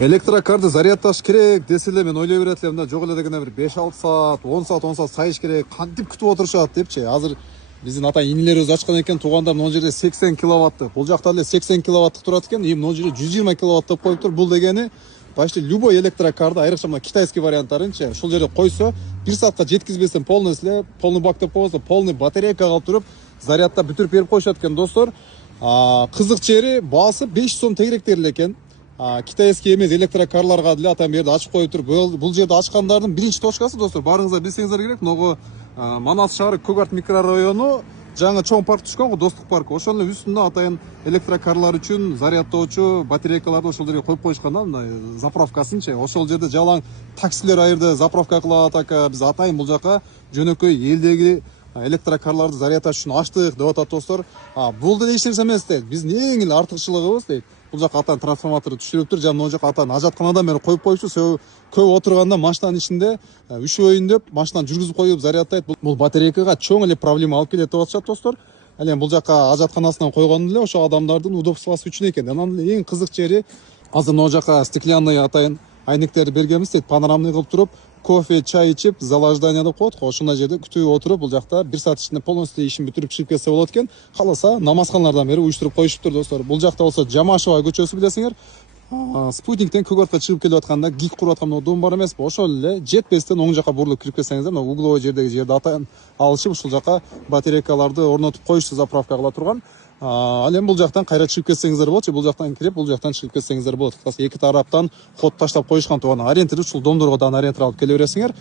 Электрокарды зарядташ керек десе эле мен ойлой берет элем да, жок эле дегенде бир 5-6 саат, 10 саат сайыш керек, кантип күтүп отурушат депчи. Азыр биздин ата инилерибиз ачкан экен, тууганда могу жерде 80 киловатты. Бул жакта эле 80 киловаттык турат экен, и могу жерде 120 киловатт деп коюптур. Бул дегени почти любой электрокарды, айрыкча мына китайский варианттарынчы ушул жерде койсо, 1 саатка жеткизбестен полный бак деп коебуз, полный батарейка калып туруп, зарядта бүтүрүп берип коюшат экен достор. Кызык жери баасы 500 сом тегеректер эле экен. Китайский эмес электрокарларга деле атам берди ачып коюп туруп, бул жерде ачкандардын биринчи точкасы достор. Барыңыздар билсеңиздер керек. Могу Манас шаары Көк Арт микрорайону жаңы чоң парк түшкөн го, Достук паркы. Ошонун үстүндө атайын электрокарлар үчүн зарядтоочу батарейкаларды ошол жерге коюп коюшкан да, мындай заправкасынчы. Ошол жерде жалаң таксилер айырды заправка кылат ака. Биз атайын бул жака жөнөкөй элдеги электрокарларды зарядташ үчүн ачтык деп атат достор. Бул деле эч нерсе эмес дейт. Биздин эң эле артыкчылыгыбыз дейт. Бул жака атан трансформаторду түшүрүптүр, жана могу жака атан ажатканадан бери коюп коюпчу. Көп отурганда машинанын ичинде үшөйүн деп машинаны жүргүзүп коюп зарядтайт. Бул батарейкага чоң эле проблема алып келет деп атышат достор. Ал эми бул жака ажатканасынан койгону деле ошо адамдардын удобствосу үчүн экен. Анан эле эң кызык жери, азыр могу жака стеклянный атайын айнектерди бергенбиз дейт, панорамный кылып туруп, кофе, чай ичип, залаждание деп коет го, ошондой жерде күтүп отуруп, бул жакта 1 саат ичинде полностью ишин бүтүрүп чыгып кетсе болот экен. Кааласа намазканалардан бери уюштуруп коюшуптур достор. Бул жакта болсо Жамашева көчөсү билесиңер. Спутниктен Көк Артка чыгып келип атканда гик куруп аткан дом бар эмеспи? Ошол эле жетпестен оң жака бурулуп кирип кетсеңиздер, мына угловой жердеги атайын алышып, ушул жака батарейкаларды орнотуп коюшту, заправка кыла турган. Ал эми бул жактан кайра чыгып кетсеңиздер болот, же бул жактан кирип, бул жактан чыгып кетсеңиздер болот. Эки тараптан ход таштап коюшкан, туган ориентир ушул домдорго да ориентир алып келе бересиңер.